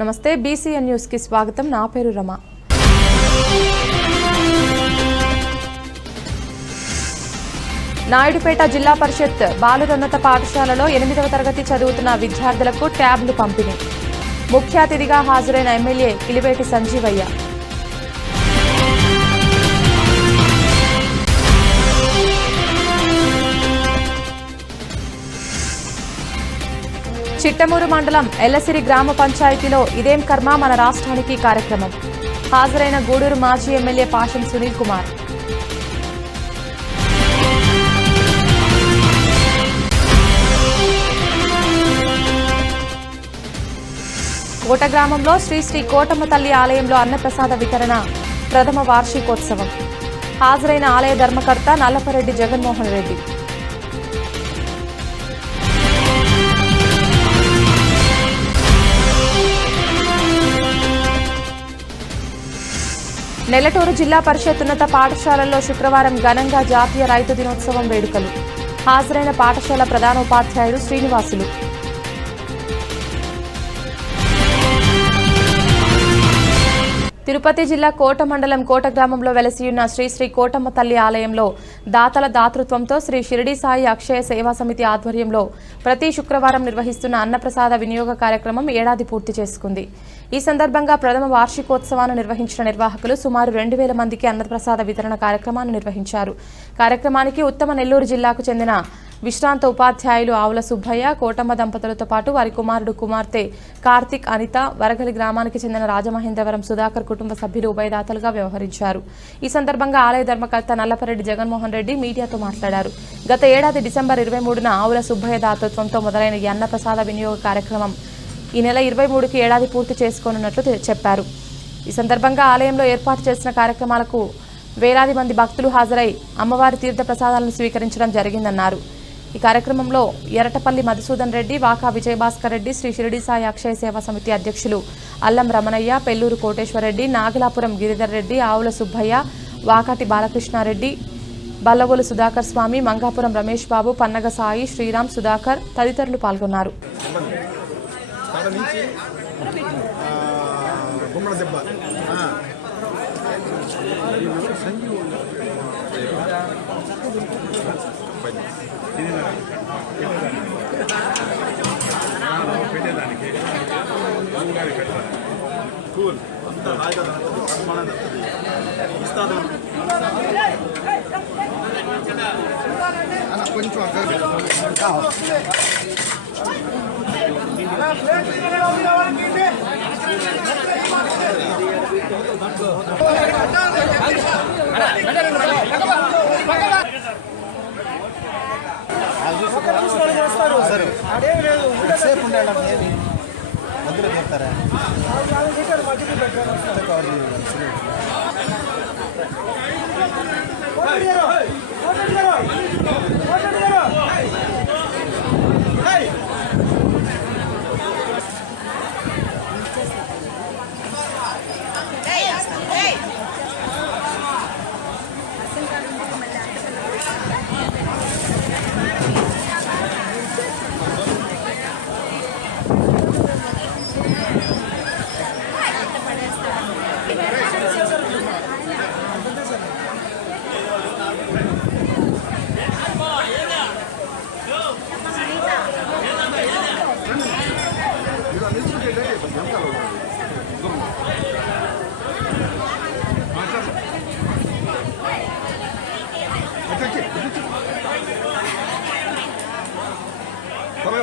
నమస్తే BCN news కి స్వాగతం. నా పేరు రమ. నాయుడుపేట జిల్లా పరిషత్ బాలురోన్నత పాఠశాలలో 8వ తరగతి చదువుతున్న విద్యార్థులకు ట్యాబ్లు పంపిణీ. ముఖ్య అతిథిగా హాజరైన ఎమ్మెల్యే కిలివేటి సంజీవయ్య. చిట్టమూరు మండలం ఎల్లసిరి గ్రామ పంచాయతీలో ఇదేం కర్మ మన రాష్ట్రానికి కార్యక్రమం. హాజరైన గూడూరు మాజీ ఎమ్మెల్యే పాషం సునీల్ కుమార్. కోట గ్రామంలో శ్రీ కోటమ్మ తల్లి ఆలయంలో అన్నప్రసాద వితరణ ప్రథమ వార్షికోత్సవం. హాజరైన ఆలయ ధర్మకర్త నల్లపరెడ్డి జగన్మోహన్ రెడ్డి. నెల్లటూరు జిల్లా పరిషత్ ఉన్నత పాఠశాలల్లో శుక్రవారం ఘనంగా జాతీయ రైతు దినోత్సవం వేడుకలు. హాజరైన పాఠశాల ప్రధానోపాధ్యాయుడు శ్రీనివాసులు. తిరుపతి జిల్లా కోట మండలం కోట గ్రామంలో వెలసియున్న శ్రీ కోటమ్మ తల్లి ఆలయంలో దాతల దాతృత్వంతో శ్రీ షిరిడి సాయి అక్షయ సేవా సమితి ఆధ్వర్యంలో ప్రతి శుక్రవారం నిర్వహిస్తున్న అన్నప్రసాద వినియోగ కార్యక్రమం ఏడాది పూర్తి చేసుకుంది. ఈ సందర్భంగా ప్రథమ వార్షికోత్సవాన్ని నిర్వహించిన నిర్వాహకులు సుమారు 2000 మందికి అన్నప్రసాద వితరణ కార్యక్రమాన్ని నిర్వహించారు. కార్యక్రమానికి ఉత్తమ నెల్లూరు జిల్లాకు చెందిన విశ్రాంత ఉపాధ్యాయులు ఆవుల సుబ్బయ్య, కోటమ్మ దంపతులతో పాటు వారి కుమారుడు కుమార్తె కార్తిక్, అనిత, వరగలి గ్రామానికి చెందిన రాజమహేంద్రవరం సుధాకర్ కుటుంబ సభ్యులు ఉభయదాతలుగా వ్యవహరించారు. ఈ సందర్భంగా ఆలయ ధర్మకర్త నల్లపరెడ్డి జగన్మోహన్ రెడ్డి మీడియాతో మాట్లాడారు. గత ఏడాది డిసెంబర్ 23న ఆవుల సుబ్బయ్య దాతృత్వంతో మొదలైన ఈ అన్నప్రసాద వినియోగ కార్యక్రమం ఈ నెల 23కి ఏడాది పూర్తి చేసుకోనున్నట్లు చెప్పారు. ఈ సందర్భంగా ఆలయంలో ఏర్పాటు చేసిన కార్యక్రమాలకు వేలాది మంది భక్తులు హాజరై అమ్మవారి తీర్థ ప్రసాదాలను స్వీకరించడం జరిగిందన్నారు. ఈ కార్యక్రమంలో ఎరటపల్లి మధుసూదన్ రెడ్డి, వాకా విజయభాస్కర్ రెడ్డి, శ్రీ షిరిడి సాయి అక్షయ సేవా సమితి అధ్యక్షులు అల్లం రమణయ్య, పెల్లూరు కోటేశ్వరరెడ్డి, నాగలాపురం గిరిధర్ రెడ్డి, ఆవుల సుబ్బయ్య, వాకాటి బాలకృష్ణారెడ్డి, బల్లవోలు సుధాకర్ స్వామి, మంగాపురం రమేష్ బాబు, పన్నగ సాయి, శ్రీరామ్, సుధాకర్ తదితరులు పాల్గొన్నారు.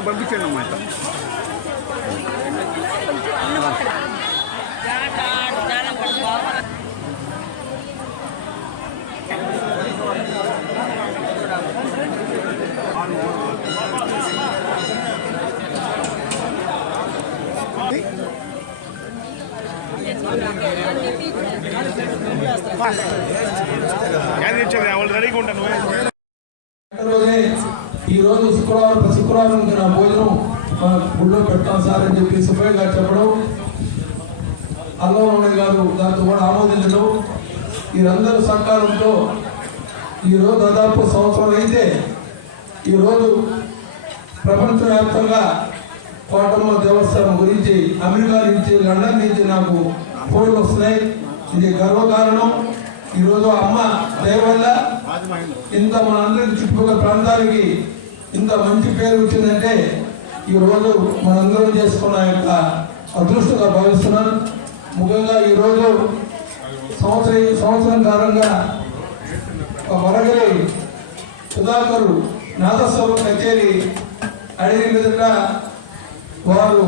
పంపించండి అమ్మా. ఈ రోజు శుక్రవారం నా భోజనం గుళ్ళో పెట్టాం సార్ అని చెప్పి సుబ్బయ్య గారు చెప్పడం, అల్లం గారు దాంతో కూడా ఆమోదించడం, వీరందరూ సహకారంతో ఈరోజు దాదాపు సంవత్సరం అయితే ఈరోజు ప్రపంచవ్యాప్తంగా కోటమ్మ దేవస్థానం గురించి అమెరికా నుంచి, లండన్ నుంచి నాకు ఫోన్లు వస్తున్నాయి. ఇది గర్వకారణం. ఈరోజు అమ్మ దయ వల్ల ఇంత మనందరికి చుట్టుపక్కల ప్రాంతానికి ఇంత మంచి పేరు వచ్చిందంటే ఈరోజు మనందరం చేసుకున్న యొక్క అదృష్టంగా భావిస్తున్నాను. ముఖ్యంగా ఈరోజు సంవత్సరం కాలంగా వరగలి సుధాకర్ నాదస్వరం కచేరీ అడిగిన విధంగా వారు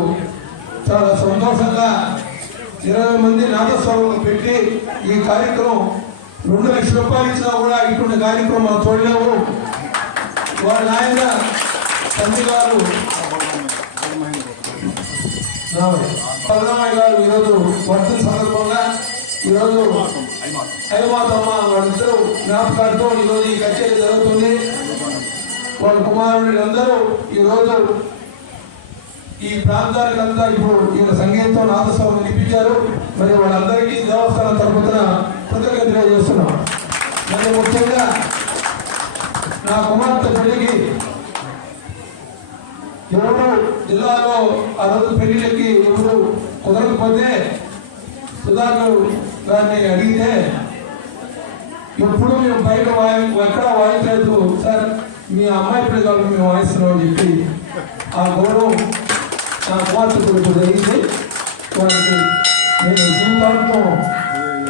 చాలా సంతోషంగా 20 మంది నాదస్వరం పెట్టి ఈ కార్యక్రమం 2 లక్షల రూపాయలు ఇచ్చినా కూడా ఇటువంటి కార్యక్రమం మనం చూడలేము. వారి నాయన తండ్రి గారు పద్మనాభ గారు ఈరోజు వర్ధన సందర్భంగా ఈరోజు హైమాతమ్మ వాళ్ళిద్దరూ జ్ఞాపకాలతో ఈరోజు ఈ కచేరీ జరుగుతుంది. వాళ్ళ కుమారులందరూ ఈరోజు ఈ ప్రాంతానికంతా ఇప్పుడు ఈయన సంగీతం నాదస్వరం వినిపించారు. మరి వాళ్ళందరికీ దేవస్థానం తరపున కృతజ్ఞతలు తెలియజేస్తున్నాం. మరి ముఖ్యంగా నా కుమార్తె పెళ్లికి ఎవరు జిల్లాలో ఆ రోజు పెళ్లిళ్ళకి ఎవరు కుదరకపోతే సుధాకర్ గారిని అడిగితే ఎప్పుడు మేము బయట ఎక్కడా వాయించలేదు సార్, మీ అమ్మాయి పెళ్లి కాబట్టి మేము వాయిస్తున్నాం అని చెప్పి ఆ గౌరవం నా కుమార్తె కొడుకు జరిగింది. వారికి నేను జీవితాంతం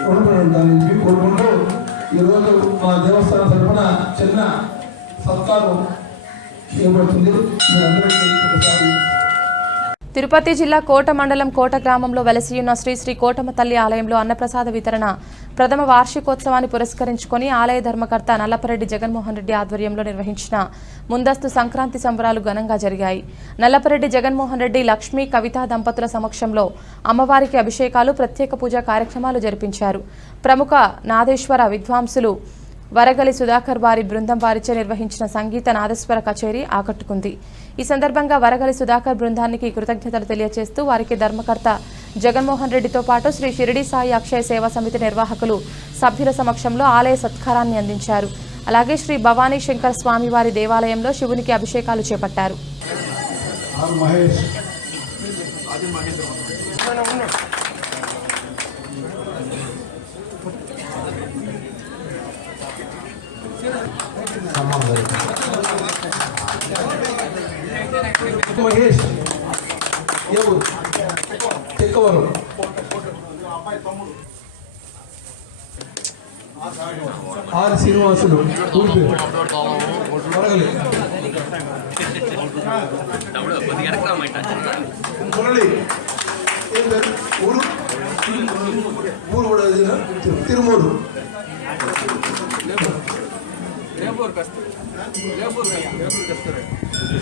కొడుకుని ఉంటానని చెప్పి కోరుకుంటూ ఈరోజు మా దేవస్థానం తరఫున చిన్న సత్కారం చేయబడుతుంది. మీరందరికీ ఒకసారి తిరుపతి జిల్లా కోట మండలం కోట గ్రామంలో వెలసియున్న శ్రీ శ్రీ కోటమ్మ తల్లి ఆలయంలో అన్నప్రసాద వితరణ ప్రథమ వార్షికోత్సవాన్ని పురస్కరించుకొని ఆలయ ధర్మకర్త నల్లపరెడ్డి జగన్మోహన్ రెడ్డి ఆధ్వర్యంలో నిర్వహించిన ముందస్తు సంక్రాంతి సంబరాలు ఘనంగా జరిగాయి. నల్లపరెడ్డి జగన్మోహన్ రెడ్డి, లక్ష్మీ, కవిత దంపతుల సమక్షంలో అమ్మవారికి అభిషేకాలు, ప్రత్యేక పూజా కార్యక్రమాలు జరిపించారు. ప్రముఖ నాదేశ్వర విద్వాంసులు వరగలి సుధాకర్ వారి బృందం వారిచే నిర్వహించిన సంగీత నాదస్వర కచేరీ ఆకట్టుకుంది. ఈ సందర్భంగా వరగలి సుధాకర్ బృందానికి కృతజ్ఞతలు తెలియజేస్తూ వారికి ధర్మకర్త జగన్మోహన్ రెడ్డితో పాటు శ్రీ షిరిడి సాయి అక్షయ సేవా సమితి నిర్వాహకులు సభ్యుల సమక్షంలో ఆలయ సత్కారాన్ని అందించారు. అలాగే శ్రీ భవానీ శంకర్ స్వామివారి దేవాలయంలో శివునికి అభిషేకాలు చేపట్టారు. మహేష్ చెక్కవరం ఆర్ శ్రీనివాసులు ఊరి వరగలి మురళి ఊరు ఊరు కూడా తిరుమూరు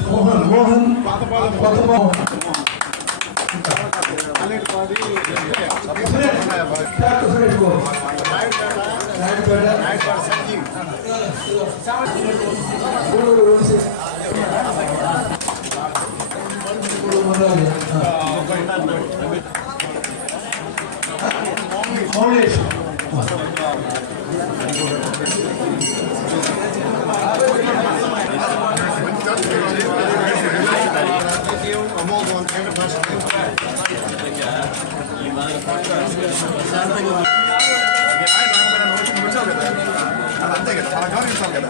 మోహన్ మోహన్ మౌలేష్ అంతే కదా, చాలా గౌరవించాలి కదా.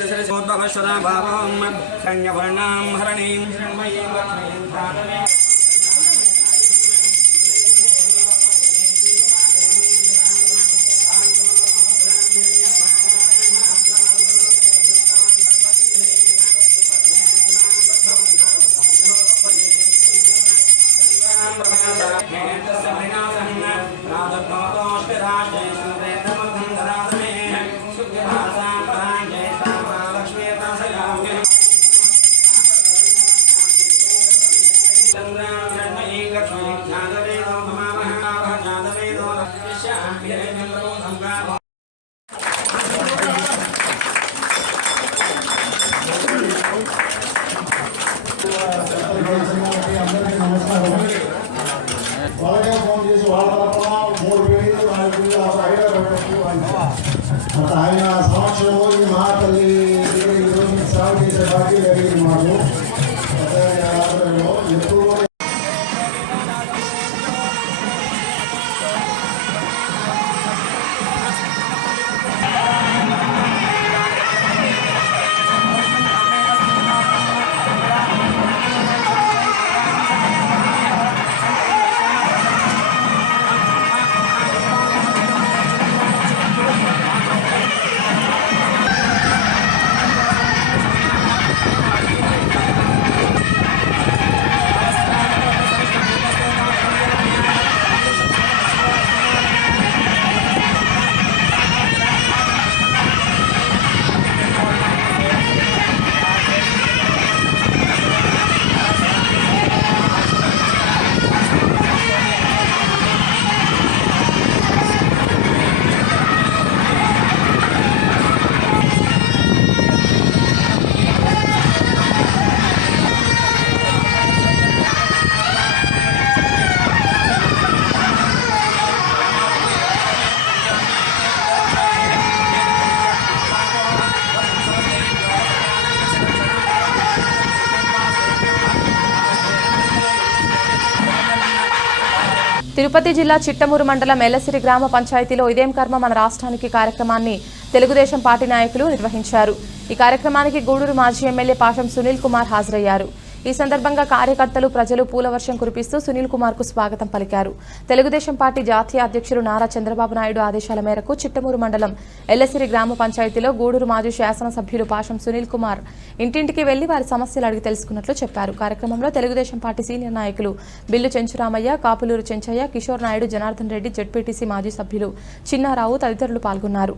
दशरथोद्भवश्वदा भावं कन्यवर्णां हरणीं हिरण्मयीं लक्ष्मीं धातवे వాళ్ళకే ఫోన్ చేసి వాళ్ళ తరఫున 3 వేలు 4 వేలు ఐడియా పెట్టచ్చు. ఆయన సమక్షంలో ఈ మహాతల్లి ఈరోజు సేవ చేసే బాధ్యత జరిగింది మాకు. ఎప్పుడు తిరుపతి జిల్లా చిట్టమూరు మండలం ఎల్లసిరి గ్రామ పంచాయతీలో ఇదేం కర్మ మన రాష్ట్రానికి కార్యక్రమాన్ని తెలుగుదేశం పార్టీ నాయకులు నిర్వహించారు. ఈ కార్యక్రమానికి గూడూరు మాజీ ఎమ్మెల్యే పాషం సునీల్ కుమార్ హాజరయ్యారు. ఈ సందర్భంగా కార్యకర్తలు ప్రజలు పూలవర్షం కురిపిస్తూ సునీల్ కుమార్ కు స్వాగతం పలికారు. తెలుగుదేశం పార్టీ జాతీయ అధ్యక్షులు నారా చంద్రబాబు నాయుడు ఆదేశాల మేరకు చిట్టమూరు మండలం ఎల్లసిరి గ్రామ పంచాయతీలో గూడూరు మాజీ శాసనసభ్యులు పాషం సునీల్ కుమార్ ఇంటింటికి వెళ్లి వారి సమస్యలు అడిగి తెలుసుకున్నట్లు చెప్పారు. కార్యక్రమంలో తెలుగుదేశం పార్టీ సీనియర్ నాయకులు బిల్లు చెంచురామయ్య, కాపులూరు చెంచయ్య, కిషోర్ నాయుడు, జనార్దన్ రెడ్డి, జెడ్పీటీసీ మాజీ సభ్యులు చిన్నారావు తదితరులు పాల్గొన్నారు.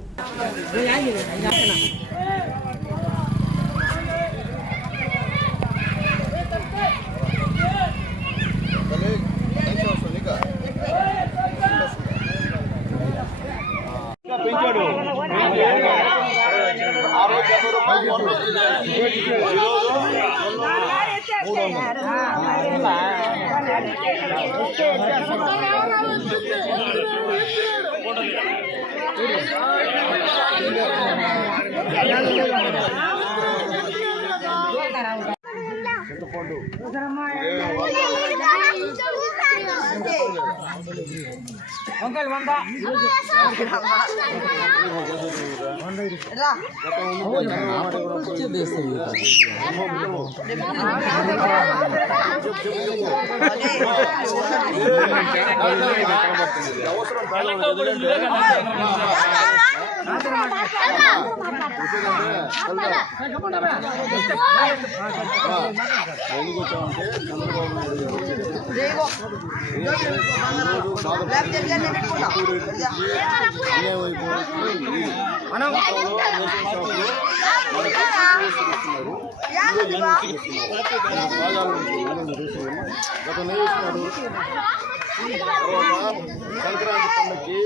సంక్రాంతి పండుగకి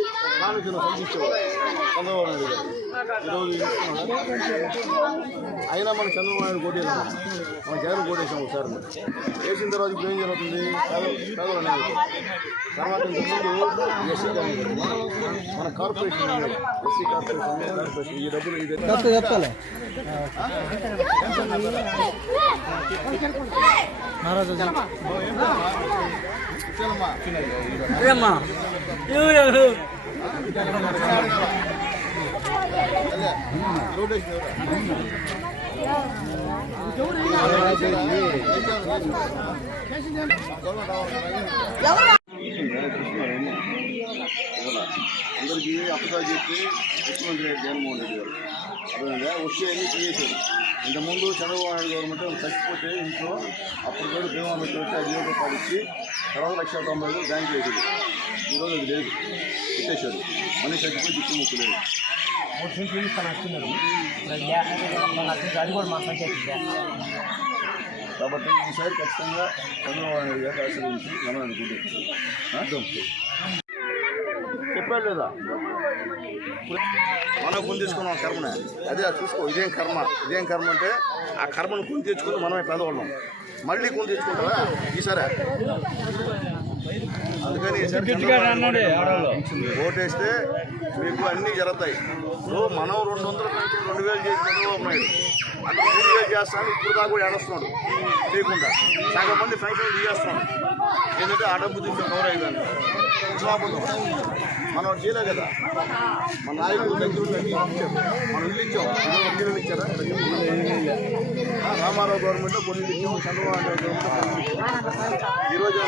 కానుకను సంధించేవారు చంద్రబాబు నాయుడు గారు. ఈరోజు అయినా మన చంద్రబాబు నాయుడు కోటేసాం, మన జగన్ కోటేసాం. ఒకసారి వేసిన తర్వాత ఇప్పుడు ఏం జరుగుతుంది? పేదలు అనేది తర్వాత ఇంతకుముందు ఎస్సీ మన కార్పొరేషన్ ఎస్సీ కార్పొరేషన్ ఈ డబ్బులు చెప్తాలే రోడ్ వేసింది అందరికీ అప్పగా చెప్పి ముఖ్యమంత్రి జగన్మోహన్ రెడ్డి గారు అర్థమైందా వచ్చి అన్నీ చేశారు. ఇంతకుముందు చంద్రబాబు నాయుడు గవర్నమెంట్ చచ్చిపోతే ఇంట్లో అప్పుడు కూడా బీమా పెట్టి వచ్చి 5,000 రూపాయలు ఇచ్చి తర్వాత 1,90,000 బ్యాంక్ వేసేది. ఈరోజు అది లేదు, పెట్టేశారు. మనీ చచ్చిపోయి దిక్కు ముక్కు లేదు. కాబట్టి ఈసారి ఖచ్చితంగా చంద్రబాబు నాయుడు గారు ఆశీర్వదించి మనం అనుకుంటే చెప్పాడు లేదా మనం కొని తెచ్చుకున్నాం కర్మనే. అదే చూసుకో, ఇదేం కర్మ అంటే ఆ కర్మను కొని తెచ్చుకుని మనమే పేదవాళ్ళం. మళ్ళీ కొని తెచ్చుకుంటారా ఈసారి? అందుకని ఓటేస్తే మీకు అన్నీ జరుగుతాయి. ఇప్పుడు మనం 200 నుంచి 2,000 చేసి చంద్రబాబు నాయుడు అంటే 3,000 చేస్తాను. ఇప్పుడు దాకా కూడా ఏడుస్తున్నాడు చేయకుండా. సగం మంది ఫంక్షన్ తీసేస్తున్నాడు. ఏంటంటే ఆ డబ్బు తీసుకుని కవర్ అయిపోయింది. మనం చేయలే కదా, మన నాయకులు దగ్గర మనం ఇల్లు ఇచ్చాం. ఇల్లు ఇచ్చారా? రామారావు గవర్నమెంట్లో కొన్ని ఇచ్చాం, చంద్రబాబు నాయుడు గవర్నమెంట్ ఈరోజు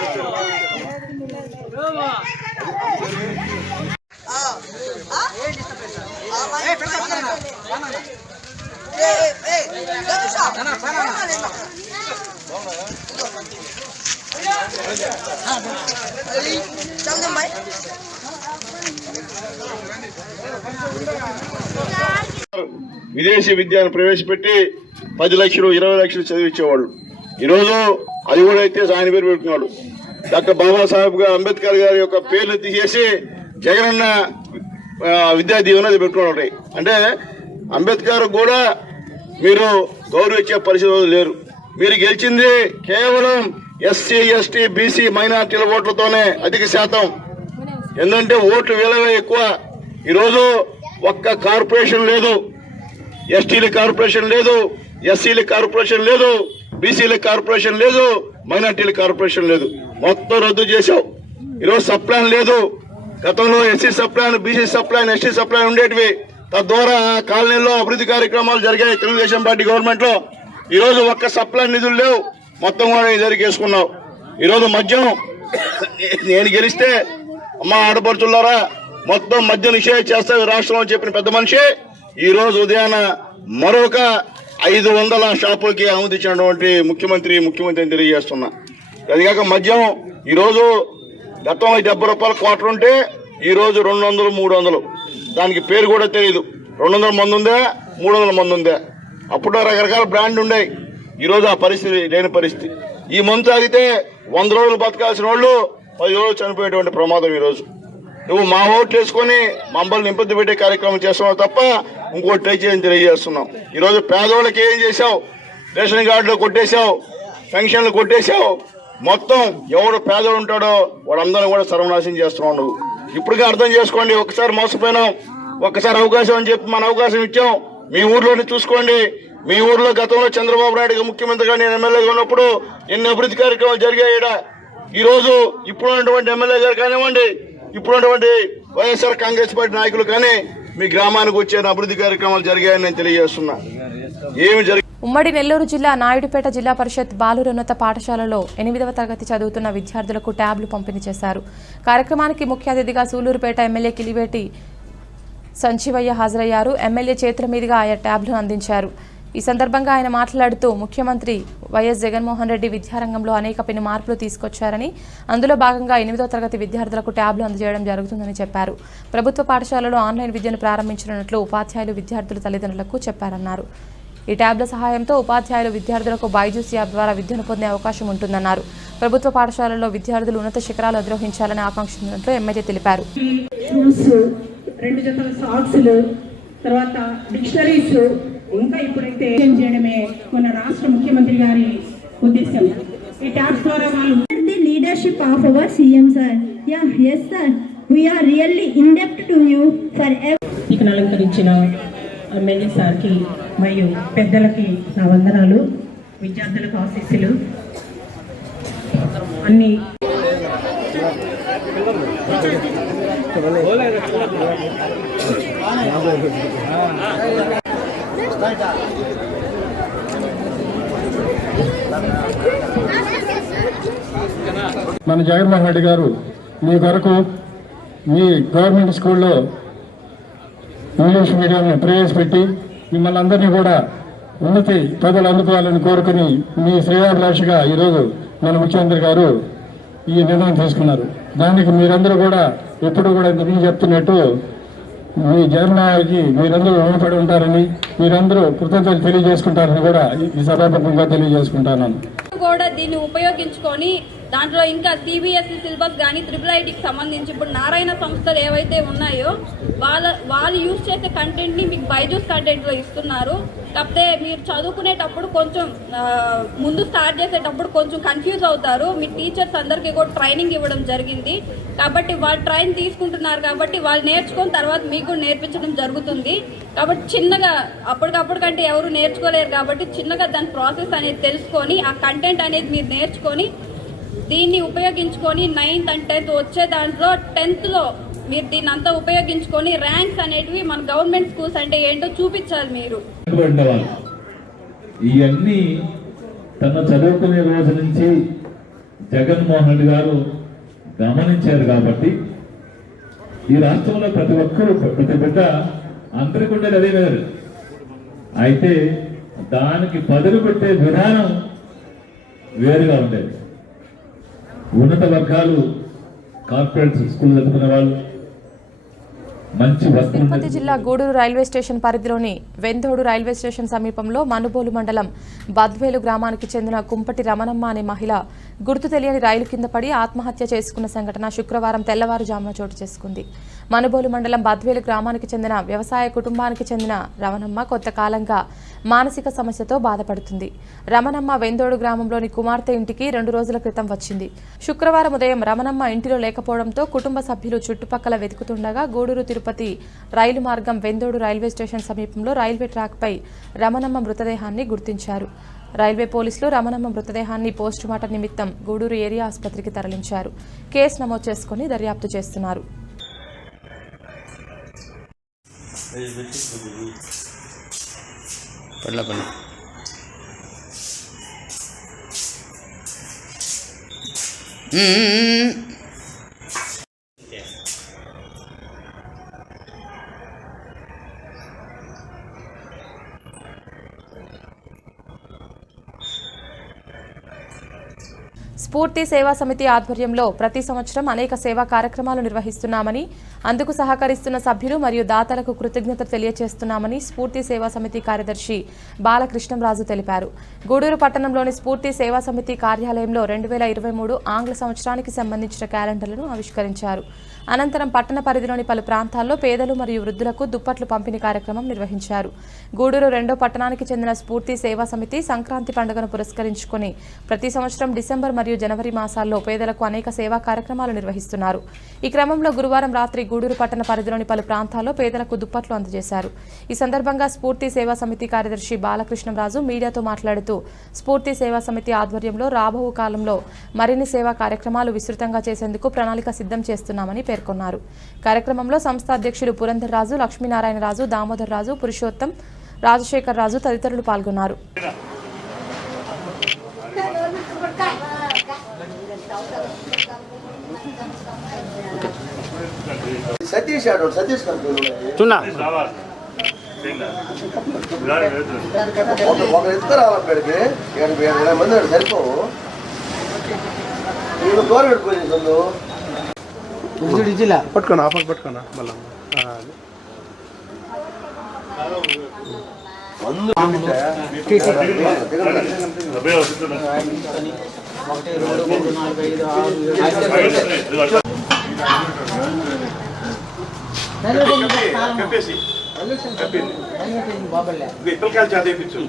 విదేశీ విద్యను ప్రవేశపెట్టి 10 లక్షలు 20 లక్షలు చదివించేవాళ్ళు. ఈరోజు అది కూడా అయితే ఆయన పేరు పెడుతున్నాడు. డాక్టర్ బాబాసాహెబ్ అంబేద్కర్ గారి యొక్క పేర్లు తీసేసి జగనన్న విద్యా దీవెన పెట్టుకున్నాడు. అంటే అంబేద్కర్ కూడా మీరు గౌరవించే పరిస్థితులు లేరు. మీరు గెలిచింది కేవలం ఎస్సీ ఎస్టీ బీసీ మైనార్టీల ఓట్లతోనే అధిక శాతం. ఎందుకంటే ఓట్లు వీళ్ళవే ఎక్కువ. ఈరోజు ఒక్క కార్పొరేషన్ లేదు, ఎస్టీల కార్పొరేషన్ లేదు, ఎస్సీల కార్పొరేషన్ లేదు, బీసీల కార్పొరేషన్ లేదు, మైనార్టీల కార్పొరేషన్ లేదు. మొత్తం రద్దు చేశావు. ఈరోజు సప్లాన్ లేదు. గతంలో SC sub plan, BC sub plan, ST sub plan ఉండేటివి. తద్వారా కాలనీలో అభివృద్ధి కార్యక్రమాలు జరిగాయి తెలుగుదేశం పార్టీ గవర్నమెంట్ లో. ఈరోజు ఒక్క సప్లాన్ నిధులు లేవు, మొత్తం కూడా జరిగేసుకున్నావు. ఈరోజు మద్యం నేను గెలిస్తే అమ్మ ఆడపడుచున్నారా మొత్తం మద్య నిషేధం చేస్తావు రాష్ట్రంలో చెప్పిన పెద్ద మనిషి ఈ రోజు ఉదయాన మరొక 500 షాపులకి అనుమతించినటువంటి ముఖ్యమంత్రి తెలియజేస్తున్నా. అదిగాక మద్యం ఈరోజు గతంలో 70 రూపాయల క్వార్టర్ ఉంటే ఈరోజు 200, 300. దానికి పేరు కూడా తెలియదు. 200 మంది ఉందా, 300 మంది ఉందా? అప్పుడు రకరకాల బ్రాండ్ ఉన్నాయి. ఈరోజు ఆ పరిస్థితి లేని పరిస్థితి. ఈ మందు తాగితే 100 రోజులు బతకాల్సిన వాళ్ళు 10 రోజులు చనిపోయేటువంటి ప్రమాదం. ఈరోజు నువ్వు మా ఓట్లు వేసుకొని మమ్మల్ని నింపొద్దు పెట్టే కార్యక్రమం చేస్తున్నావు తప్ప ఇంకోటి ట్రై చేయని తెలియజేస్తున్నాం. ఈరోజు పేదవాళ్ళకి ఏం చేశావు? రేషన్ కార్డులో కొట్టేశావు, పెన్షన్లు కొట్టేశావు. మొత్తం ఎవడు పేదవాడు ఉంటాడో వాడందరూ కూడా సర్వనాశనం చేస్తున్నావు నువ్వు. ఇప్పటికే అర్థం చేసుకోండి. ఒక్కసారి మోసపోయినాం, ఒక్కసారి అవకాశం అని చెప్పి మన అవకాశం ఇచ్చాం. మీ ఊర్లోనే చూసుకోండి. మీ ఊర్లో గతంలో చంద్రబాబు నాయుడు ముఖ్యమంత్రిగా నేను ఎమ్మెల్యేగా ఉన్నప్పుడు ఎన్ని అభివృద్ధి కార్యక్రమాలు జరిగాయి. ఈ రోజు ఇప్పుడున్నటువంటి ఎమ్మెల్యే గారు కానివ్వండి, ఇప్పుడున్నటువంటి వైఎస్ఆర్ కాంగ్రెస్ పార్టీ నాయకులు కానీ మీ గ్రామానికి వచ్చే అభివృద్ధి కార్యక్రమాలు జరిగాయని నేను తెలియజేస్తున్నా. ఏమి జరిగింది? ఉమ్మడి నెల్లూరు జిల్లా నాయుడుపేట జిల్లా పరిషత్ బాలురోన్నత పాఠశాలలో 8వ తరగతి చదువుతున్న విద్యార్థులకు ట్యాబ్లు పంపిణీ చేశారు. కార్యక్రమానికి ముఖ్య అతిథిగా సూలూరుపేట ఎమ్మెల్యే కిలివేటి సంజీవయ్య హాజరయ్యారు. ఎమ్మెల్యే చేతుల మీదుగా ఆయా ట్యాబ్లను అందించారు. ఈ సందర్భంగా ఆయన మాట్లాడుతూ ముఖ్యమంత్రి వైఎస్ జగన్మోహన్ రెడ్డి విద్యారంగంలో అనేక పెను మార్పులు తీసుకొచ్చారని, అందులో భాగంగా 8వ తరగతి విద్యార్థులకు ట్యాబ్లు అందజేయడం జరుగుతుందని చెప్పారు. ప్రభుత్వ పాఠశాలలో ఆన్లైన్ విద్యను ప్రారంభించనున్నట్లు ఉపాధ్యాయులు విద్యార్థుల తల్లిదండ్రులకు చెప్పారన్నారు. ఈ ట్యాబ్ల సహాయంతో ఉపాధ్యాయులు విద్యార్థులకు బైజూస్ యాప్ ద్వారా విద్యను పొందే అవకాశం ఉంటుందన్నారు. ప్రభుత్వ పాఠశాలల్లో విద్యార్థులు ఉన్నత శిఖరాలు అధిరోహించాలని ఆకాంక్షిస్తున్నట్లు ఎమ్మెల్యే తెలిపారు. 2 జతల సాక్స్లు, తర్వాత డిక్షనరీస్, ఇంకా ఇప్పుడైతే చేయడమే మన రాష్ట్ర ముఖ్యమంత్రి గారి ఉద్దేశం. ఈ ట్యాబ్స్ ద్వారా వాళ్ళు the leadership of our CM sir. Yeah, yes sir. We are really indebted to you for ఇక అలంకరించిన ఎమ్మెల్యే సార్కి మరియు పెద్దలకి నా వందనాలు, విద్యార్థులకు ఆశీస్సులు. అన్ని మన జగన్మోహన్ రెడ్డి గారు మీ కొరకు మీ గవర్నమెంట్ స్కూల్లో ఇంగ్లీష్ మీడియంని ప్రవేశపెట్టి మిమ్మల్ని అందరినీ కూడా ఉన్నతి ప్రజలు అందుకోవాలని కోరుకుని మీ శ్రేయాభిలాషిగా ఈరోజు మన ముఖ్యమంత్రి గారు ఈ నిర్ణయం తీసుకున్నారు. దానికి మీరందరూ కూడా ఎప్పుడు కూడా ఇంతకుముందు చెప్తున్నట్టు మీ జగన్కి మీరందరూ రుణపడి ఉంటారని, మీరందరూ కృతజ్ఞతలు తెలియజేసుకుంటారని కూడా ఈ సభాముఖంగా తెలియజేసుకుంటాను. కూడా దీన్ని ఉపయోగించుకొని దాంట్లో ఇంకా సిబిఎస్ఈ సిలబస్ కానీ IIITకి సంబంధించి ఇప్పుడు నారాయణ సంస్థలు ఏవైతే ఉన్నాయో వాళ్ళు యూజ్ చేసే కంటెంట్ని మీకు బైజూస్ కంటెంట్లో ఇస్తున్నారు. కాకపోతే మీరు చదువుకునేటప్పుడు కొంచెం ముందు స్టార్ట్ చేసేటప్పుడు కొంచెం కన్ఫ్యూజ్ అవుతారు. మీ టీచర్స్ అందరికీ కూడా ట్రైనింగ్ ఇవ్వడం జరిగింది కాబట్టి వాళ్ళు ట్రైన్ తీసుకుంటున్నారు కాబట్టి వాళ్ళు నేర్చుకొని తర్వాత మీకు కూడా నేర్పించడం జరుగుతుంది. కాబట్టి చిన్నగా అప్పటికప్పుడు కంటే ఎవరు నేర్చుకోలేరు కాబట్టి చిన్నగా దాని ప్రాసెస్ అనేది తెలుసుకొని ఆ కంటెంట్ అనేది మీరు నేర్చుకొని దీన్ని ఉపయోగించుకొని 9th and 10th వచ్చే దాంట్లో 10thలో మీరు దీన్ని అంతా ఉపయోగించుకొని ర్యాంక్స్ అనేటివి మన గవర్నమెంట్ స్కూల్స్ అంటే ఏంటో చూపించాలి. మీరు ఇవన్నీ తన చదువుకునే రోజు నుంచి జగన్మోహన్ రెడ్డి గారు గమనించారు కాబట్టి ఈ రాష్ట్రంలో ప్రతి ఒక్కరూ ప్రతి బిడ్డ అందరికీ ఉండేది అదే వేరు. అయితే దానికి పదులు పెట్టే విధానం వేరుగా ఉండేది. ఉన్నత వర్గాలు కార్పొరేట్ స్కూల్ చదువుకునే వాళ్ళు తిరుపతి జిల్లా గూడూరు రైల్వే స్టేషన్ పరిధిలోని వెందోడు రైల్వే స్టేషన్ సమీపంలో మనుబోలు మండలం బద్వేలు గ్రామానికి చెందిన కుంపటి రమణమ్మ అనే మహిళ గుర్తు తెలియని రైలు కింద పడి ఆత్మహత్య చేసుకున్న సంఘటన శుక్రవారం తెల్లవారుజామున చోటు చేసుకుంది. మనుబోలు మండలం బద్వేలు గ్రామానికి చెందిన వ్యవసాయ కుటుంబానికి చెందిన రమణమ్మ కొంతకాలంగా మానసిక సమస్యతో బాధపడుతుంది. రమణమ్మ వెందోడు గ్రామంలోని కుమార్తె ఇంటికి 2 రోజుల క్రితం వచ్చింది. శుక్రవారం ఉదయం రమణమ్మ ఇంటిలో లేకపోవడంతో కుటుంబ సభ్యులు చుట్టుపక్కల వెతుకుతుండగా గూడూరు తిరుపతి రైలు మార్గం వెందోడు రైల్వే స్టేషన్ సమీపంలో రైల్వే ట్రాక్పై రమణమ్మ మృతదేహాన్ని గుర్తించారు. రైల్వే పోలీసులు రమణమ్మ మృతదేహాన్ని పోస్టుమార్టం నిమిత్తం గూడూరు ఏరియా ఆసుపత్రికి తరలించారు. కేసు నమోదు చేసుకుని దర్యాప్తు చేస్తున్నారు. స్ఫూర్తి సేవా సమితి ఆధ్వర్యంలో ప్రతి సంవత్సరం అనేక సేవా కార్యక్రమాలు నిర్వహిస్తున్నామని, అందుకు సహకరిస్తున్న సభ్యులు మరియు దాతలకు కృతజ్ఞతలు తెలియజేస్తున్నామని స్ఫూర్తి సేవా సమితి కార్యదర్శి బాలకృష్ణంరాజు తెలిపారు. గూడూరు పట్టణంలోని స్ఫూర్తి సేవా సమితి కార్యాలయంలో 2023 ఆంగ్ల సంవత్సరానికి సంబంధించిన క్యాలెండర్లను ఆవిష్కరించారు. అనంతరం పట్టణ పరిధిలోని పలు ప్రాంతాల్లో పేదలు మరియు వృద్ధులకు దుప్పట్లు పంపిణీ కార్యక్రమం నిర్వహించారు. గూడూరు 2వ పట్టణానికి చెందిన స్ఫూర్తి సేవా సమితి సంక్రాంతి పండుగను పురస్కరించుకుని ప్రతి సంవత్సరం డిసెంబర్ మరియు జనవరి మాసాల్లో పేదలకు అనేక సేవా కార్యక్రమాలు నిర్వహిస్తున్నారు. ఈ క్రమంలో గురువారం రాత్రి గూడూరు పట్టణ పరిధిలోని పలు ప్రాంతాల్లో పేదలకు దుప్పట్లు అందజేశారు. ఈ సందర్భంగా స్ఫూర్తి సేవా సమితి కార్యదర్శి బాలకృష్ణంరాజు మీడియాతో మాట్లాడుతూ స్ఫూర్తి సేవా సమితి ఆధ్వర్యంలో రాబో కాలంలో మరిన్ని సేవా కార్యక్రమాలు విస్తృతంగా చేసేందుకు ప్రణాళిక సిద్ధం చేస్తున్నామని పేర్కొన్నారు. కార్యక్రమంలో సంస్థ అధ్యక్షులు పురంధర్ రాజు, లక్ష్మీనారాయణ రాజు, దామోదర్ రాజు, పురుషోత్తం, రాజశేఖర్ రాజు తదితరులు పాల్గొన్నారు. సతీష్ సతీష్ ఒకరు ఎత్తుకు రావాలి అక్కడికి 20 మంది సరిపోవు. నేను గవర్నమెంట్ పోలీసు పట్టుకోనా పట్టుకోనా మళ్ళీ పిల్లకాయలు చదివించు.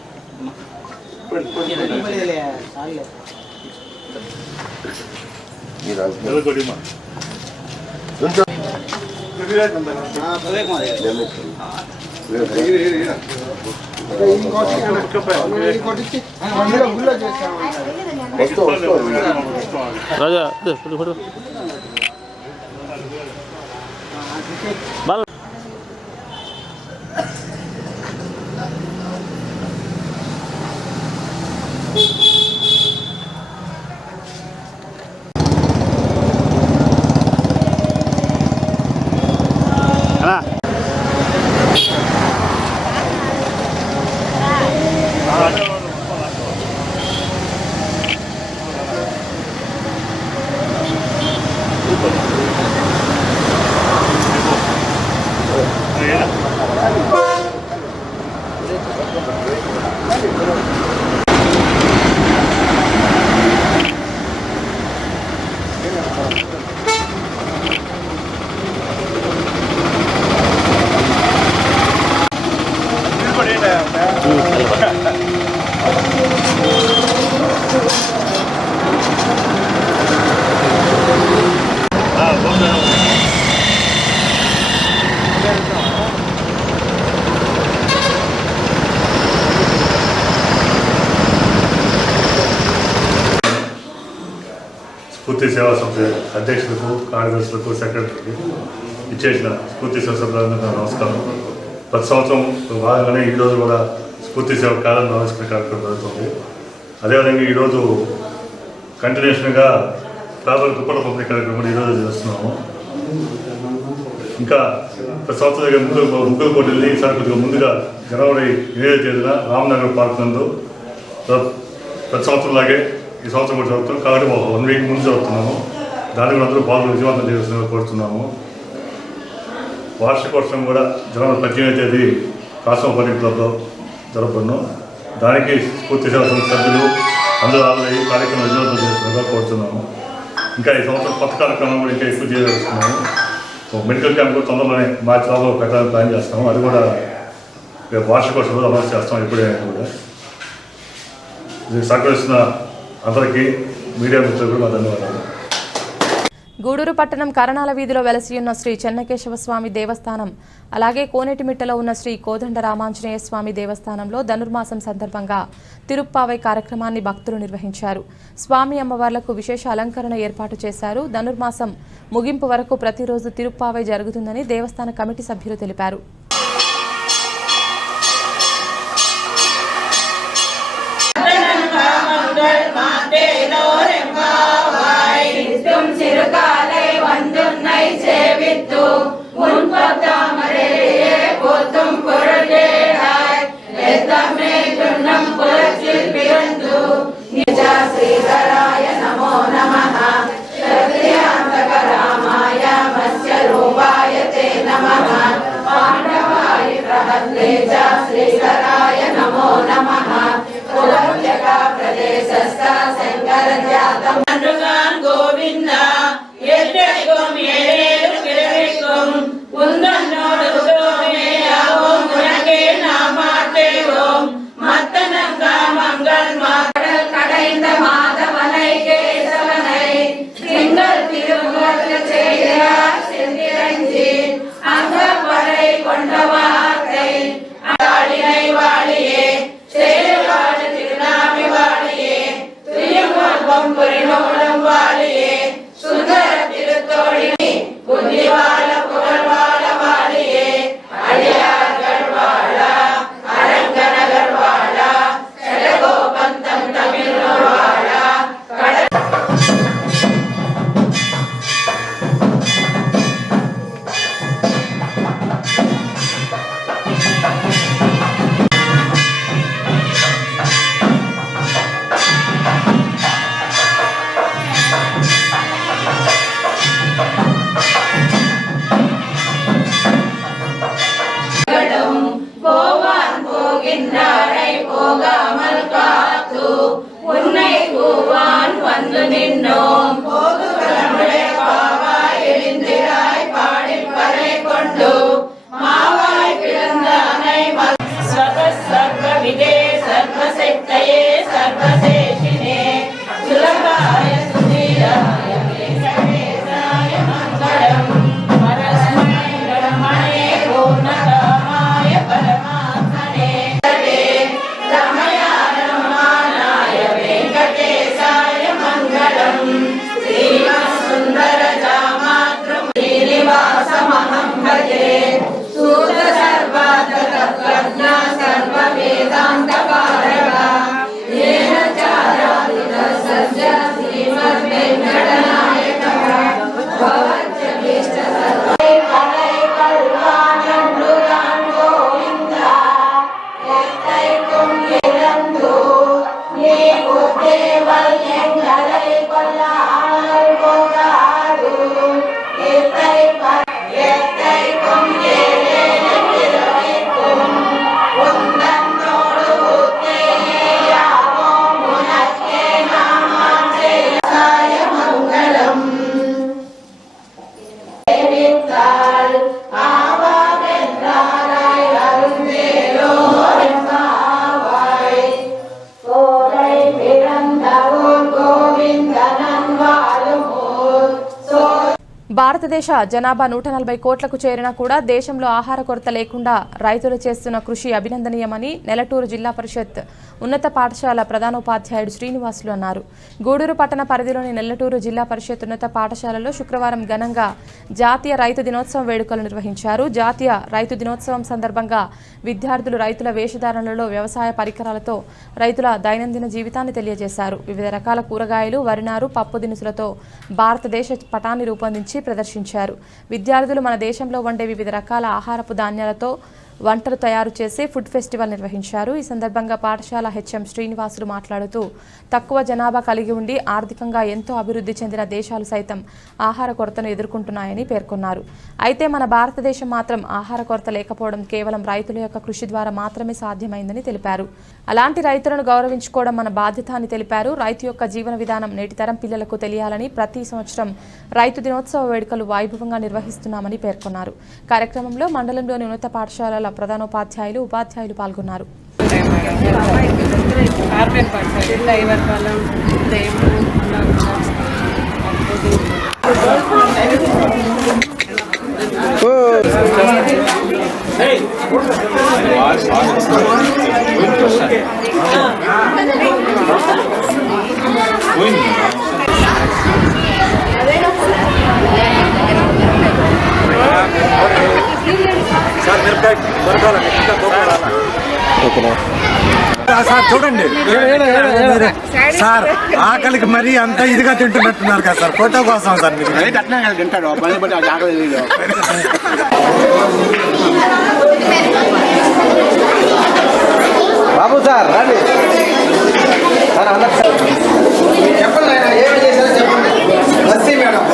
రాజా స్ఫూర్తి సేవా సంస్థ అధ్యక్షులకు, కార్యదర్శులకు, సెక్రటరీకి ఇచ్చేసిన స్ఫూర్తి సేవా సభ్యులందరికీ నమస్కారం. ప్రతి సంవత్సరం భాగంగానే ఈరోజు కూడా స్ఫూర్తి సేవ కాలం ఆవిష్కరణ కార్యక్రమం జరుగుతుంది. అదేవిధంగా ఈరోజు కంటిన్యూషన్గా పేదల దుప్పట్ల పంపిణీ కార్యక్రమం ఈరోజు చేస్తున్నాము. ఇంకా ప్రతి సంవత్సరం ముగ్గురు పోటీల్ని ఈసారి కొద్దిగా ముందుగా జనవరి 8వ తేదీన రామ్నగర్ పార్క్ నందు ప్రతి సంవత్సరంలాగే ఈ సంవత్సరం కూడా జరుగుతున్నాం. కాబట్టి 1 వీక్ ముందు జరుగుతున్నాము. దాన్ని కూడా అందరూ పాల్గొని విజయవంతం చేయాల్సిందిగా కోరుతున్నాము. వార్షికోత్సవం కూడా జనవరి 18వ తేదీ కాస్మోపాలిటన్ క్లబ్లో జరుపుకున్నాం. దానికి స్ఫూర్తి సేవా సంస్థ సభ్యులు అందరూ హాజరై కార్యక్రమం విజయవంతం చేస్తున్నగా కోరుతున్నాము. ఇంకా ఈ సంవత్సరం కొత్త కార్యక్రమం కూడా ఇంకా ఎక్కువ చేయదలుచుకున్నాము. మెడికల్ క్యాంప్ కూడా తొందరలోనే మార్చి లోపల పెట్టాలని ప్లాన్ చేస్తాము. అది కూడా వార్షికోత్సవం అమలు చేస్తాం. ఎప్పుడైనా కూడా ఇది సహకరిస్తున్న అందరికీ మీడియా మిత్రులకు మా ధన్యవాదాలు. గూడూరు పట్టణం కరణాల వీధిలో వెలసియున్న శ్రీ చెన్నకేశవ స్వామి దేవస్థానం, అలాగే కోనేటిమిట్టలో ఉన్న శ్రీ కోదండ రామాంజనేయ స్వామి దేవస్థానంలో ధనుర్మాసం సందర్భంగా తిరుప్పావై కార్యక్రమాన్ని భక్తులు నిర్వహించారు. స్వామి అమ్మవార్లకు విశేష అలంకరణ ఏర్పాటు చేశారు. ధనుర్మాసం ముగింపు వరకు ప్రతిరోజు తిరుప్పావై జరుగుతుందని దేవస్థాన కమిటీ సభ్యులు తెలిపారు. శ్రీధరాయ నమో నమః, రామాయ మత్స్య రూపాయ తే నమః, పాండవాయ ప్రహద్లేజ శ్రీధరాయ నమో నమః, కులత్యక ప్రదేశస్థ శంకర జాతం గోవింద భారతదేశ జనాభా 140 కోట్లకు చేరినా కూడా దేశంలో ఆహార కొరత లేకుండా రైతులు చేస్తున్న కృషి అభినందనీయమని నెలటూరు జిల్లా పరిషత్ ఉన్నత పాఠశాల ప్రధానోపాధ్యాయుడు శ్రీనివాసులు అన్నారు. గూడూరు పట్టణ పరిధిలోని నెల్లటూరు జిల్లా పరిషత్ ఉన్నత పాఠశాలలో శుక్రవారం ఘనంగా జాతీయ రైతు దినోత్సవం వేడుకలు నిర్వహించారు. జాతీయ రైతు దినోత్సవం సందర్భంగా విద్యార్థులు రైతుల వేషధారణలో వ్యవసాయ పరికరాలతో రైతుల దైనందిన జీవితాన్ని తెలియజేశారు. వివిధ రకాల కూరగాయలు, వరినారు, పప్పు దినుసులతో భారతదేశ పటాన్ని రూపొందించి ప్రదర్శించారు. విద్యార్థులు మన దేశంలో వండే వివిధ రకాల ఆహారపు ధాన్యాలతో వంటలు తయారు చేసి ఫుడ్ ఫెస్టివల్ నిర్వహించారు. ఈ సందర్భంగా పాఠశాల హెచ్ఎం శ్రీనివాసులు మాట్లాడుతూ తక్కువ జనాభా కలిగి ఉండి ఆర్థికంగా ఎంతో అభివృద్ధి చెందిన దేశాలు సైతం ఆహార కొరతను ఎదుర్కొంటున్నాయని పేర్కొన్నారు. అయితే మన భారతదేశం మాత్రం ఆహార కొరత లేకపోవడం కేవలం రైతుల యొక్క కృషి ద్వారా మాత్రమే సాధ్యమైందని తెలిపారు. అలాంటి రైతులను గౌరవించుకోవడం మన బాధ్యత అని తెలిపారు. రైతు యొక్క జీవన విధానం నేటి తరం పిల్లలకు తెలియాలని ప్రతి సంవత్సరం రైతు దినోత్సవ వేడుకలు వైభవంగా నిర్వహిస్తున్నామని పేర్కొన్నారు. కార్యక్రమంలో మండలంలోని ఉన్నత పాఠశాలల ప్రధానోపాధ్యాయులు, ఉపాధ్యాయులు పాల్గొన్నారు. సార్ చూడండి సార్, ఆకలికి మరీ అంత ఇదిగా తింటున్నట్టున్నారు కదా సార్. ఫోటో కోసం సార్ మీరు తింటాడు బాబు సార్ రండి చెప్పండి. ఏమి చేశారో చెప్పండి. లస్సీ మేడం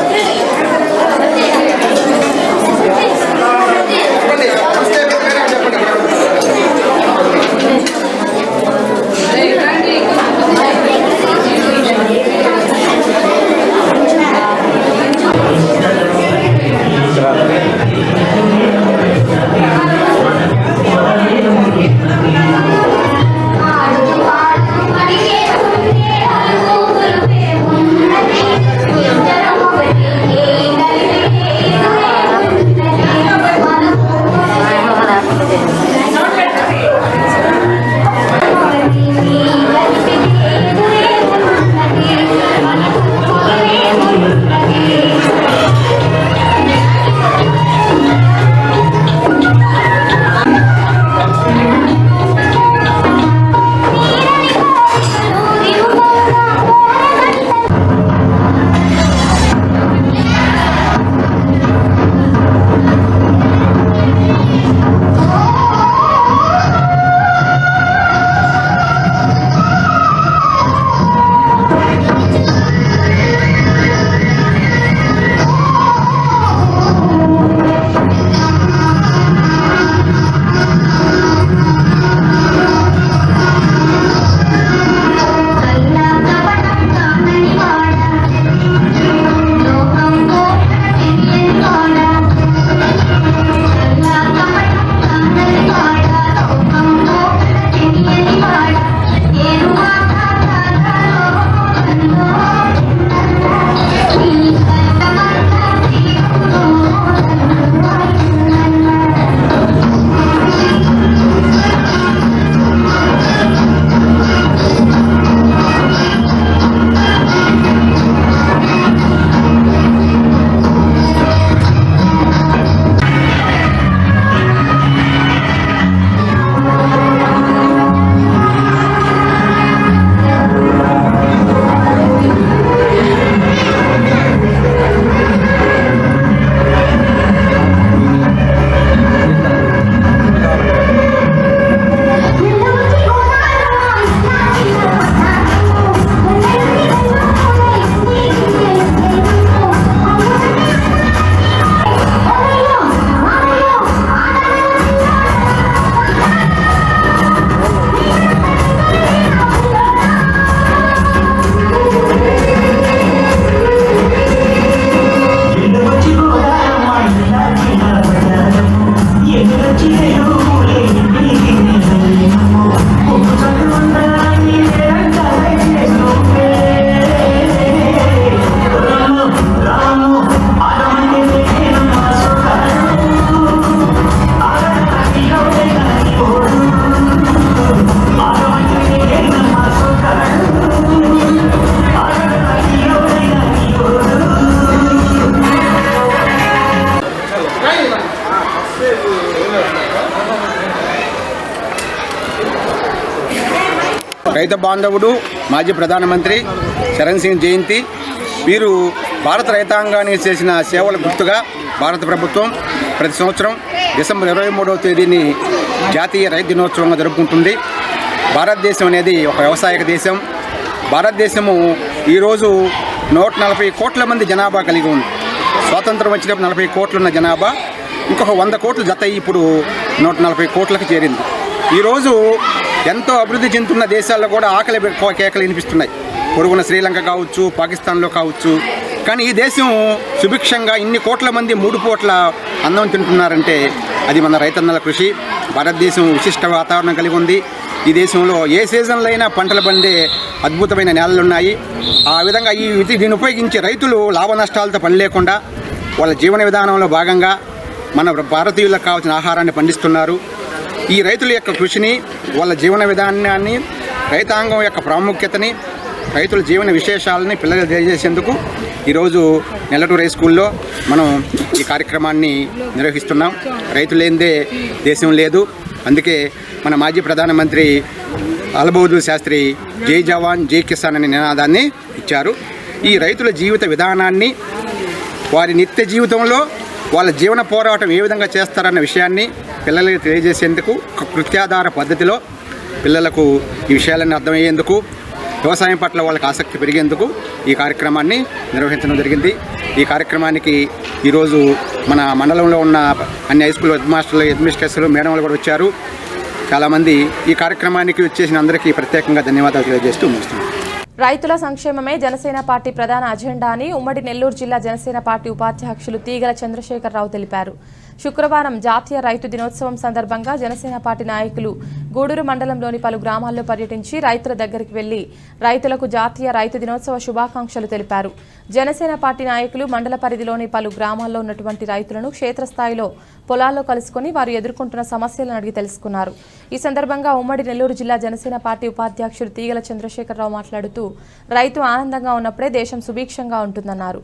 రాము రైతు బాంధవుడు మాజీ ప్రధానమంత్రి చరణ్ సింగ్ జయంతి. వీరు భారత రైతాంగానికి చేసిన సేవల గుర్తుగా భారత ప్రభుత్వం ప్రతి సంవత్సరం డిసెంబర్ 23వ తేదీని జాతీయ రైతు దినోత్సవంగా జరుపుకుంటుంది. భారతదేశం అనేది ఒక వ్యవసాయక దేశం. భారతదేశము ఈరోజు 140 కోట్ల మంది జనాభా కలిగి ఉంది. స్వాతంత్రం వచ్చినప్పుడు 40 కోట్లున్న జనాభా ఇంకొక 100 కోట్లు జత ఇప్పుడు 140 కోట్లకు చేరింది. ఈరోజు ఎంతో అభివృద్ధి చెందుతున్న దేశాల్లో కూడా ఆకలి కేకలు వినిపిస్తున్నాయి. పొరుగున శ్రీలంక కావచ్చు, పాకిస్తాన్లో కావచ్చు. కానీ ఈ దేశం సుభిక్షంగా ఇన్ని కోట్ల మంది 3 పూట్ల అన్నం తింటున్నారంటే అది మన రైతన్నల కృషి. భారతదేశం విశిష్ట వాతావరణం కలిగి ఉంది. ఈ దేశంలో ఏ సీజన్లో అయినా పంటలు పండే అద్భుతమైన నేలలు ఉన్నాయి. ఆ విధంగా దీన్ని ఉపయోగించి రైతులు లాభ నష్టాలతో పని లేకుండా వాళ్ళ జీవన విధానంలో భాగంగా మన భారతీయులకు కావాల్సిన ఆహారాన్ని పండిస్తున్నారు. ఈ రైతుల యొక్క కృషిని, వాళ్ళ జీవన విధానాన్ని, రైతాంగం యొక్క ప్రాముఖ్యతని, రైతుల జీవన విశేషాలని పిల్లలకు తెలియజేసేందుకు ఈరోజు నెల్లటూరు హై స్కూల్లో మనం ఈ కార్యక్రమాన్ని నిర్వహిస్తున్నాం. రైతు లేనిదే దేశం లేదు. అందుకే మన మాజీ ప్రధానమంత్రి లాల్ బహదూర్ శాస్త్రి జై జవాన్ జై కిసాన్ అనే నినాదాన్ని ఇచ్చారు. ఈ రైతుల జీవిత విధానాన్ని, వారి నిత్య జీవితంలో వాళ్ళ జీవన పోరాటం ఏ విధంగా చేస్తారన్న విషయాన్ని పిల్లలకు తెలియజేసేందుకు కృత్యాధార పద్ధతిలో పిల్లలకు ఈ విషయాలన్నీ అర్థమయ్యేందుకు, వ్యవసాయం పట్ల వాళ్ళకి ఆసక్తి పెరిగేందుకు ఈ కార్యక్రమాన్ని నిర్వహించడం జరిగింది. ఈ కార్యక్రమానికి ఈరోజు మన మండలంలో ఉన్న అన్ని హై స్కూల్ హెడ్ మాస్టర్లు, అడ్మినిస్ట్రేటర్లు, మేడంలు కూడా వచ్చారు. చాలామంది ఈ కార్యక్రమానికి వచ్చేసిన అందరికీ ప్రత్యేకంగా ధన్యవాదాలు తెలియజేస్తూ ముగిస్తున్నాను. రైతుల సంక్షేమమే జనసేన పార్టీ ప్రధాన అజెండా అని ఉమ్మడి నెల్లూరు జిల్లా జనసేన పార్టీ ఉపాధ్యక్షులు తీగల చంద్రశేఖరరావు తెలిపారు. శుక్రవారం జాతీయ రైతు దినోత్సవం సందర్భంగా జనసేన పార్టీ నాయకులు గూడూరు మండలంలోని పలు గ్రామాల్లో పర్యటించి రైతుల దగ్గరికి వెళ్లి రైతులకు జాతీయ రైతు దినోత్సవ శుభాకాంక్షలు తెలిపారు. జనసేన పార్టీ నాయకులు మండల పరిధిలోని పలు గ్రామాల్లో ఉన్నటువంటి రైతులను క్షేత్రస్థాయిలో పొలాల్లో కలుసుకుని వారు ఎదుర్కొంటున్న సమస్యలను అడిగి తెలుసుకున్నారు. ఈ సందర్భంగా ఉమ్మడి నెల్లూరు జిల్లా జనసేన పార్టీ ఉపాధ్యక్షుడు తీగల చంద్రశేఖరరావు మాట్లాడుతూ రైతు ఆనందంగా ఉన్నప్పుడే దేశం సుభిక్షంగా ఉంటుందన్నారు.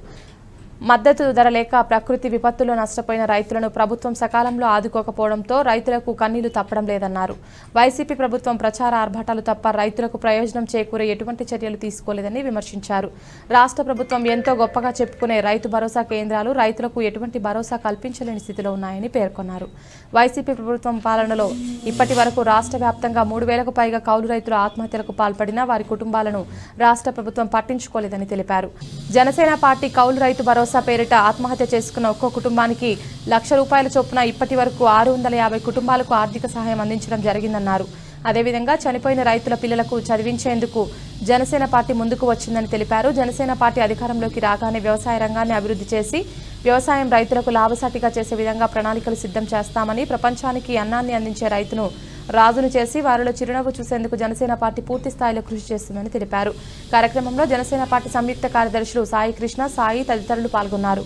మద్దతు ధర లేక ప్రకృతి విపత్తుల్లో నష్టపోయిన రైతులను ప్రభుత్వం సకాలంలో ఆదుకోకపోవడంతో రైతులకు కన్నీళ్లు తప్పడం లేదన్నారు. వైసీపీ ప్రభుత్వం ప్రచార ఆర్భాటాలు తప్ప రైతులకు ప్రయోజనం చేకూరే ఎటువంటి చర్యలు తీసుకోలేదని విమర్శించారు. రాష్ట్ర ప్రభుత్వం ఎంతో గొప్పగా చెప్పుకునే రైతు భరోసా కేంద్రాలు రైతులకు ఎటువంటి భరోసా కల్పించలేని స్థితిలో ఉన్నాయని పేర్కొన్నారు. వైసీపీ ప్రభుత్వం పాలనలో ఇప్పటి వరకు రాష్ట్ర వ్యాప్తంగా 3,000కు పైగా కౌలు రైతులు ఆత్మహత్యలకు పాల్పడినా వారి కుటుంబాలను రాష్ట్ర ప్రభుత్వం పట్టించుకోలేదని తెలిపారు. జనసేన పార్టీ కౌలు రైతు భరోసా పేరిట ఆత్మహత్య చేసుకున్న ఒక్కో కుటుంబానికి ₹1,00,000 చొప్పున ఇప్పటి వరకు 650 కుటుంబాలకు ఆర్థిక సహాయం అందించడం జరిగిందన్నారు. అదేవిధంగా చనిపోయిన రైతుల పిల్లలకు చదివించేందుకు జనసేన పార్టీ ముందుకు వచ్చిందని తెలిపారు. జనసేన పార్టీ అధికారంలోకి రాగానే వ్యవసాయ రంగాన్ని అభివృద్ధి చేసి వ్యవసాయం రైతులకు లాభసాటిగా చేసే విధంగా ప్రణాళికలు సిద్ధం చేస్తామని, ప్రపంచానికి అన్నాన్ని అందించే రైతును రాజును చేసి వారిలో చిరునవ్వు చూసేందుకు జనసేన పార్టీ పూర్తి స్థాయిలో కృషి చేస్తుందని తెలిపారు. కార్యక్రమంలో జనసేన పార్టీ సంయుక్త కార్యదర్శులు సాయి కృష్ణ, సాయి తదితరులు పాల్గొన్నారు.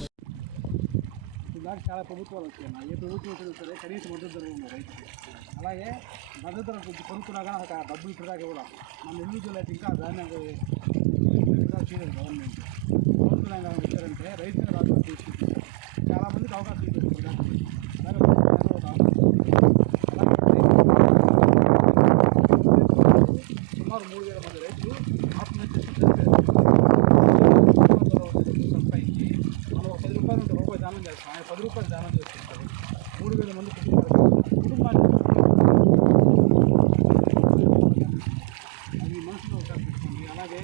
అలాగే మద్దతు ధర కొంచెం కొనుక్కున్నాగా డబ్బులు ఇప్పటిదాకా కూడా మన నెల్లూరు జిల్లాకి ఇంకా దాన్ని చేయలేదు గవర్నమెంట్. కొనుక్కున్నాం కానీ వచ్చారంటే రైతులు రాజు తీసుకుంటారు. చాలామందికి అవకాశం ఇస్తుంది. సుమారు 3,000 మంది రైతులు ఆత్మహత్య సంపాదించి మనం ₹10 ఉంటే రూపాయి దానం చేస్తాం. ఆయన ₹10 దానం చేసుకుంటారు. 3,000 మంది కుటుంబాన్ని అది మనసులో ఒకసారి పెట్టుకోండి. అలాగే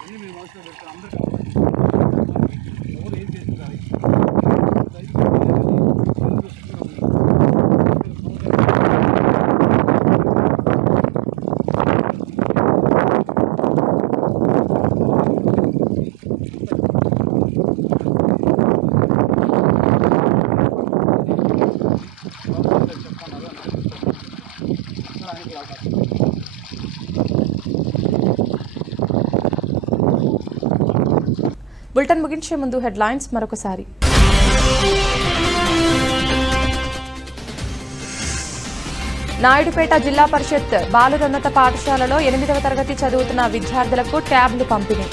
ఇవన్నీ మీరు మనసులో పెడతారు. అందరికీ ఎవరు ఏం చేస్తున్నారు బులెటిన్ ముగించే ముందు హెడ్లైన్స్ మరొకసారి. నాయుడుపేట జిల్లా పరిషత్ బాలురోన్నత పాఠశాలలో 8వ తరగతి చదువుతున్న విద్యార్థులకు ట్యాబ్లు పంపిణీ.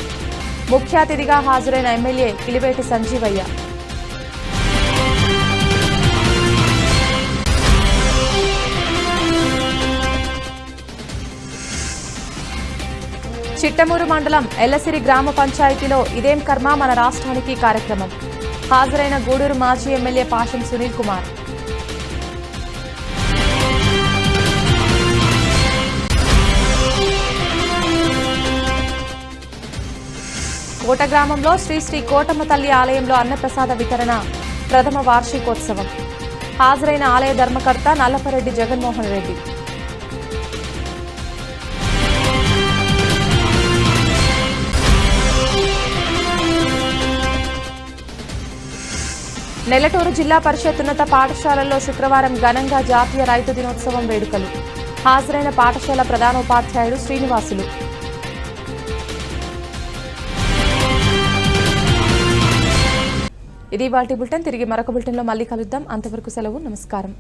ముఖ్య అతిథిగా హాజరైన ఎమ్మెల్యే కిలివేటి సంజీవయ్య. చిట్టమూరు మండలం ఎల్లసిరి గ్రామ పంచాయతీలో ఇదేం కర్మ మన రాష్ట్రానికి కార్యక్రమం. హాజరైన గూడూరు మాజీ ఎమ్మెల్యే పాషం సునీల్ కుమార్. కోట గ్రామంలో శ్రీ కోటమ్మ తల్లి ఆలయంలో అన్నప్రసాద వితరణ ప్రథమ వార్షికోత్సవం. హాజరైన ఆలయ ధర్మకర్త నల్లపరెడ్డి జగన్మోహన్ రెడ్డి. నెల్లటూరు జిల్లా పరిషత్ ఉన్నత పాఠశాలల్లో శుక్రవారం ఘనంగా జాతీయ రైతు దినోత్సవం వేడుకలు. హాజరైన పాఠశాల ప్రధానోపాధ్యాయుడు శ్రీనివాసులు. ఇది వాటి బులెటిన్. తిరిగి మరొక బులెటిన్లో మళ్ళీ కలుద్దాం. అంతవరకు సెలవు. నమస్కారం.